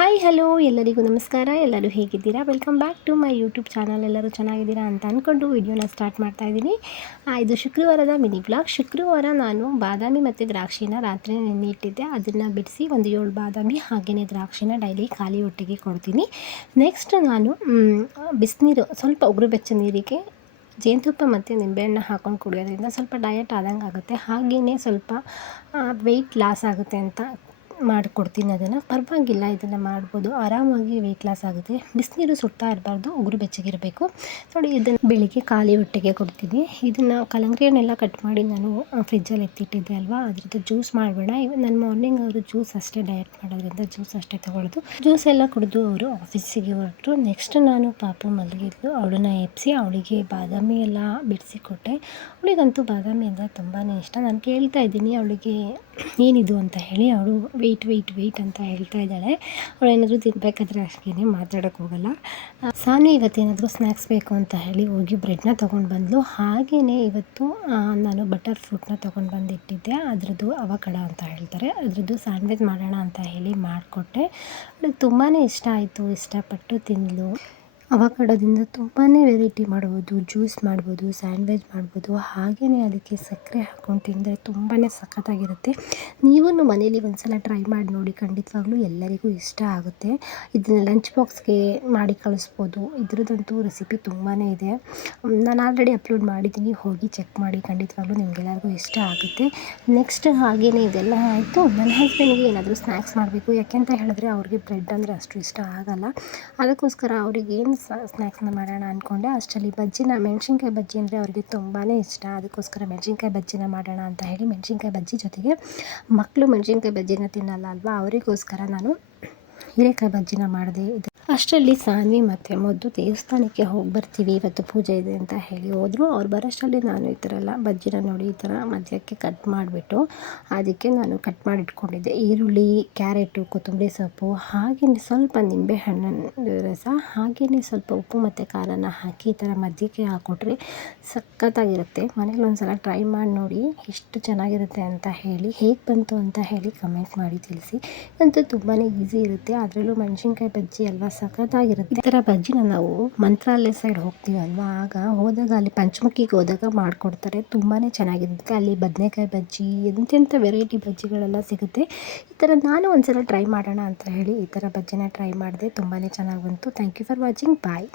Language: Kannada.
ಹಾಯ್ ಹಲೋ ಎಲ್ಲರಿಗೂ ನಮಸ್ಕಾರ. ಎಲ್ಲರೂ ಹೇಗಿದ್ದೀರಾ? Welcome back to my YouTube channel. ಎಲ್ಲರೂ ಚೆನ್ನಾಗಿದ್ದೀರಾ ಅಂತ ಅಂದ್ಕೊಂಡು ವಿಡಿಯೋನ ಸ್ಟಾರ್ಟ್ ಮಾಡ್ತಾ ಇದ್ದೀನಿ. ಇದು ಶುಕ್ರವಾರದ ಮಿನಿ ಬ್ಲಾಗ್. ಶುಕ್ರವಾರ ನಾನು ಬಾದಾಮಿ ಮತ್ತು ದ್ರಾಕ್ಷಿನ ರಾತ್ರಿ ನೆನೆ ಇಟ್ಟಿದ್ದೆ. ಅದನ್ನು ಬಿಡಿಸಿ ಒಂದು 7 ಬಾದಾಮಿ ಹಾಗೆಯೇ ದ್ರಾಕ್ಷಿನ ಡೈಲಿ ಖಾಲಿ ಹೊಟ್ಟೆಗೆ ಕೊಡ್ತೀನಿ. ನೆಕ್ಸ್ಟ್ ನಾನು ಬಿಸಿನೀರು ಸ್ವಲ್ಪ ಉಗುರು ಬೆಚ್ಚ ನೀರಿಗೆ ಜೇನುತುಪ್ಪ ಮತ್ತು ನಿಂಬೆಹಣ್ಣು ಹಾಕ್ಕೊಂಡು ಕುಡಿಯೋದ್ರಿಂದ ಸ್ವಲ್ಪ ಡಯಟ್ ಆದಂಗೆ ಆಗುತ್ತೆ. ಹಾಗೆಯೇ ಸ್ವಲ್ಪ ವೆಯ್ಟ್ ಲಾಸ್ ಆಗುತ್ತೆ ಅಂತ ಮಾಡಿಕೊಡ್ತೀನಿ. ಅದನ್ನು ಪರವಾಗಿಲ್ಲ, ಇದನ್ನು ಮಾಡ್ಬೋದು, ಆರಾಮಾಗಿ ವೆಯ್ಟ್ ಲಾಸ್ ಆಗುತ್ತೆ. ಬಿಸಿನೀರು ಸುಡ್ತಾ ಇರಬಾರ್ದು, ಉಗುರು ಬೆಚ್ಚಗಿರಬೇಕು. ನೋಡಿ, ಇದನ್ನು ಬೆಳಿಗ್ಗೆ ಖಾಲಿ ಹೊಟ್ಟೆಗೆ ಕೊಡ್ತೀನಿ. ಇದನ್ನು ಕಲ್ಲಂಗಡಿ ಹಣ್ಣೆಲ್ಲ ಕಟ್ ಮಾಡಿ ನಾನು ಫ್ರಿಜ್ಜಲ್ಲಿ ಎತ್ತಿಟ್ಟಿದ್ದೆ ಅಲ್ವಾ, ಅದ್ರದ್ದು ಜ್ಯೂಸ್ ಮಾಡಬೇಡ. ನನ್ನ ಮಾರ್ನಿಂಗ್ ಅವರು ಜ್ಯೂಸ್ ಅಷ್ಟೇ ಡಯಟ್ ಮಾಡೋದ್ರಿಂದ ಜ್ಯೂಸ್ ಅಷ್ಟೇ ತೊಗೊಳ್ಳೋದು. ಜ್ಯೂಸ್ ಎಲ್ಲ ಕುಡಿದು ಅವರು ಆಫೀಸಿಗೆ ಹೊರಟರು. ನೆಕ್ಸ್ಟ್ ನಾನು ಪಾಪು ಮಲಗಿದ್ಲು, ಅವಳನ್ನ ಎಬ್ಬಿಸಿ ಅವಳಿಗೆ ಬಾದಾಮಿ ಎಲ್ಲ ಬಿಡಿಸಿ ಕೊಟ್ಟೆ. ಅವಳಿಗಂತೂ ಬಾದಾಮಿ ಅಂದರೆ ತುಂಬಾ ಇಷ್ಟ. ನಾನು ಕೇಳ್ತಾ ಇದ್ದೀನಿ ಅವಳಿಗೆ ಏನಿದು ಅಂತ ಹೇಳಿ. ಅವಳು ವೆಯ್ಟ್ ಅಂತ ಹೇಳ್ತಾ ಇದ್ದಾಳೆ. ಅವಳು ಏನಾದರೂ ತಿನ್ನಬೇಕಾದ್ರೆ ಅಷ್ಟೇ ಮಾತಾಡೋಕ್ಕೆ ಹೋಗಲ್ಲ. ಸಾನು ಇವತ್ತೇನಾದರೂ ಸ್ನ್ಯಾಕ್ಸ್ ಬೇಕು ಅಂತ ಹೇಳಿ ಹೋಗಿ ಬ್ರೆಡ್ನ ತೊಗೊಂಡು ಬಂದಳು. ಹಾಗೆಯೇ ಇವತ್ತು ನಾನು ಬಟರ್ ಫ್ರೂಟ್ನ ತೊಗೊಂಡು ಬಂದಿಟ್ಟಿದ್ದೆ. ಅದ್ರದ್ದು ಅವಕಡ ಅಂತ ಹೇಳ್ತಾರೆ, ಅದ್ರದ್ದು ಸ್ಯಾಂಡ್ವಿಚ್ ಮಾಡೋಣ ಅಂತ ಹೇಳಿ ಮಾಡಿಕೊಟ್ಟೆ. ಅವಳಿಗೆ ತುಂಬಾ ಇಷ್ಟ ಆಯಿತು, ಇಷ್ಟಪಟ್ಟು ತಿಂದಳು. ಅವಕಾಡೋದಿಂದ ತುಂಬಾ ವೆರೈಟಿ ಮಾಡ್ಬೋದು, ಜ್ಯೂಸ್ ಮಾಡ್ಬೋದು, ಸ್ಯಾಂಡ್ವಿಚ್ ಮಾಡ್ಬೋದು. ಹಾಗೆಯೇ ಅದಕ್ಕೆ ಸಕ್ಕರೆ ಹಾಕ್ಕೊಂಡು ತಿಂದರೆ ತುಂಬಾ ಸಖತ್ತಾಗಿರುತ್ತೆ. ನೀವೂ ಮನೇಲಿ ಒಂದ್ಸಲ ಟ್ರೈ ಮಾಡಿ ನೋಡಿ, ಖಂಡಿತವಾಗ್ಲೂ ಎಲ್ಲರಿಗೂ ಇಷ್ಟ ಆಗುತ್ತೆ. ಇದನ್ನು ಲಂಚ್ ಬಾಕ್ಸ್ಗೆ ಮಾಡಿ ಕಳಿಸ್ಬೋದು. ಇದ್ರದ್ದಂತೂ ರೆಸಿಪಿ ತುಂಬಾ ಇದೆ. ನಾನು ಆಲ್ರೆಡಿ ಅಪ್ಲೋಡ್ ಮಾಡಿದ್ದೀನಿ, ಹೋಗಿ ಚೆಕ್ ಮಾಡಿ. ಖಂಡಿತವಾಗ್ಲೂ ನಿಮಗೆಲ್ಲರಿಗೂ ಇಷ್ಟ ಆಗುತ್ತೆ. ನೆಕ್ಸ್ಟ್ ಹಾಗೆಯೇ ಇದೆಲ್ಲ ಆಯಿತು. ನನ್ನ ಹಸ್ಬೆಂಡ್ಗೆ ಏನಾದರೂ ಸ್ನ್ಯಾಕ್ಸ್ ಮಾಡಬೇಕು, ಯಾಕೆಂತ ಹೇಳಿದ್ರೆ ಅವ್ರಿಗೆ ಬ್ರೆಡ್ ಅಂದರೆ ಅಷ್ಟು ಇಷ್ಟ ಆಗಲ್ಲ. ಅದಕ್ಕೋಸ್ಕರ ಅವ್ರಿಗೆ ಏನು ಸ್ನ್ಯಾಕ್ಸ್ನ ಮಾಡೋಣ ಅಂದ್ಕೊಂಡೆ. ಅಷ್ಟರಲ್ಲಿ ಮೆಣಸಿನ್ಕಾಯಿ ಬಜ್ಜಿ ಅಂದರೆ ಅವ್ರಿಗೆ ತುಂಬಾ ಇಷ್ಟ. ಅದಕ್ಕೋಸ್ಕರ ಮೆಣಸಿನ್ಕಾಯಿ ಬಜ್ಜಿನ ಮಾಡೋಣ ಅಂತ ಹೇಳಿ ಮೆಣಸಿನ್ಕಾಯಿ ಬಜ್ಜಿ ಜೊತೆಗೆ ಮಕ್ಕಳು ಮೆಣಸಿನ್ಕಾಯಿ ಬಜ್ಜಿನ ತಿನ್ನಲ್ಲ ಅಲ್ವಾ, ಅವರಿಗೋಸ್ಕರ ನಾನು ಹೀರೆಕಾಯಿ ಬಜ್ಜಿನ ಮಾಡಿದೆ. ಅಷ್ಟರಲ್ಲಿ ಸಾನ್ವಿ ಮತ್ತು ಮೊದ್ದು ದೇವಸ್ಥಾನಕ್ಕೆ ಹೋಗಿ ಬರ್ತೀವಿ, ಇವತ್ತು ಪೂಜೆ ಇದೆ ಅಂತ ಹೇಳಿ ಹೋದರು. ಅವ್ರು ಬರೋಷ್ಟರಲ್ಲಿ ನಾನು ಈ ಥರ ಎಲ್ಲ ಬಜ್ಜಿನ ನೋಡಿ ಈ ಥರ ಮಧ್ಯಕ್ಕೆ ಕಟ್ ಮಾಡಿಬಿಟ್ಟು ಅದಕ್ಕೆ ನಾನು ಕಟ್ ಮಾಡಿ ಇಟ್ಕೊಂಡಿದ್ದೆ. ಈರುಳ್ಳಿ, ಕ್ಯಾರೆಟು, ಕೊತ್ತಂಬರಿ ಸೊಪ್ಪು, ಹಾಗೆಯೇ ಸ್ವಲ್ಪ ನಿಂಬೆಹಣ್ಣಿನ ರಸ, ಹಾಗೆಯೇ ಸ್ವಲ್ಪ ಉಪ್ಪು ಮತ್ತು ಖಾರನ ಹಾಕಿ ಈ ಥರ ಮಧ್ಯಕ್ಕೆ ಹಾಕ್ಕೊಟ್ರೆ ಸಖತ್ತಾಗಿರುತ್ತೆ. ಮನೇಲಿ ಒಂದ್ಸಲ ಟ್ರೈ ಮಾಡಿ ನೋಡಿ, ಎಷ್ಟು ಚೆನ್ನಾಗಿರುತ್ತೆ ಅಂತ ಹೇಳಿ, ಹೇಗೆ ಬಂತು ಅಂತ ಹೇಳಿ ಕಮೆಂಟ್ ಮಾಡಿ ತಿಳಿಸಿ. ಅಂತೂ ತುಂಬಾ ಈಸಿ ಇರುತ್ತೆ. ಅದರಲ್ಲೂ ಮೆಣಸಿನ್ಕಾಯಿ ಬಜ್ಜಿ ಅಲ್ವಾ, ಸಖತ್ತಾಗಿರುತ್ತೆ. ಈ ಥರ ಬಜ್ಜಿನ ನಾವು ಮಂತ್ರಾಲಯ ಸೈಡ್ ಹೋಗ್ತೀವಿ ಅಲ್ವಾ, ಹೋದಾಗ ಅಲ್ಲಿ ಪಂಚಮುಖಿಗೆ ಹೋದಾಗ ಮಾಡಿಕೊಡ್ತಾರೆ. ತುಂಬಾ ಚೆನ್ನಾಗಿರುತ್ತೆ. ಅಲ್ಲಿ ಬದನೆಕಾಯಿ ಬಜ್ಜಿ, ಎಂತೆಂಥ ವೆರೈಟಿ ಬಜ್ಜಿಗಳೆಲ್ಲ ಸಿಗುತ್ತೆ. ಈ ಥರ ನಾನು ಒಂದ್ಸಲ ಟ್ರೈ ಮಾಡೋಣ ಅಂತ ಹೇಳಿ ಈ ಥರ ಬಜ್ಜಿನ ಟ್ರೈ ಮಾಡಿದೆ. ತುಂಬಾ ಚೆನ್ನಾಗಿ ಬಂತು. Thank you for watching. Bye.